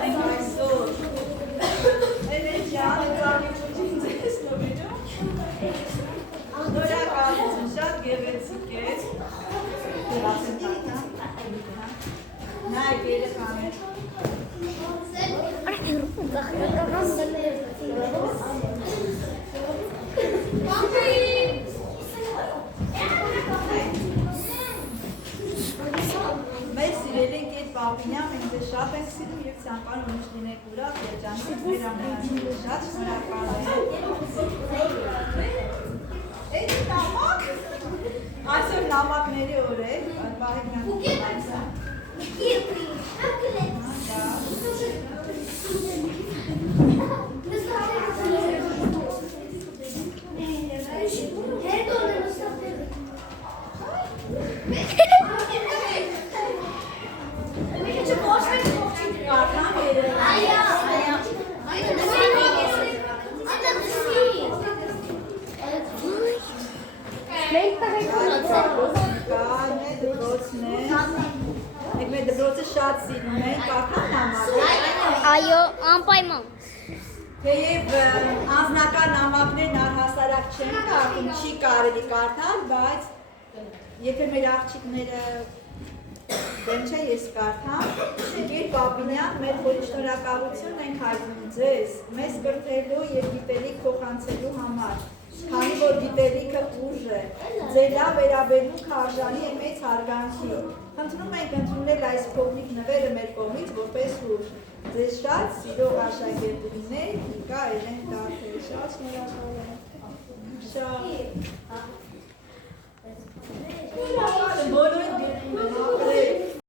մենք այսօր Էլենջան ծաղիչություն ձեզ նվիրում նորակալություն շատ գեղեցիկ է նայք երեխաներ մեր սիրելի ընկեր Բաբինյան, մենք ձեզ շատ ենք սիրում և ցանկանում միշտ լինեք ուրախ, երջանիկ, մեր ամենաշնորհ շատ շնորհակալ ենք։ Էդի նամակ, այսօր նամակների օր է, Մենք մեր դպրոցը շատ սիրում ենք, կարդամ նամակը։ Այո, անպայման։ Թեև անձնական նամակներն առհասարակ չեն կարդում, չի կարելի կարդալ, բայց եթե մեր աղջիկները դեմ չէ ես կարդամ, ընկեր Բաբինյան, մեր խորի շնորհակալությունն ենք հայտնում ձեզ, մեզ կրթելու և գիտելիք փոխանցելու համար, քանի որ գիտելիքը ուժ է, ձեր լավ վերաբերմունքը արժանի է մեծ հարգանքի։ Խնդրում ենք ընդունել այս փոքրիկ նվերը մեր կողմից որպես ուժ։ Ձեզ շատ սիրող աշակերտուհիներ, Նիկա Էլեն Տաթև, շատ շնորհակալ եմ։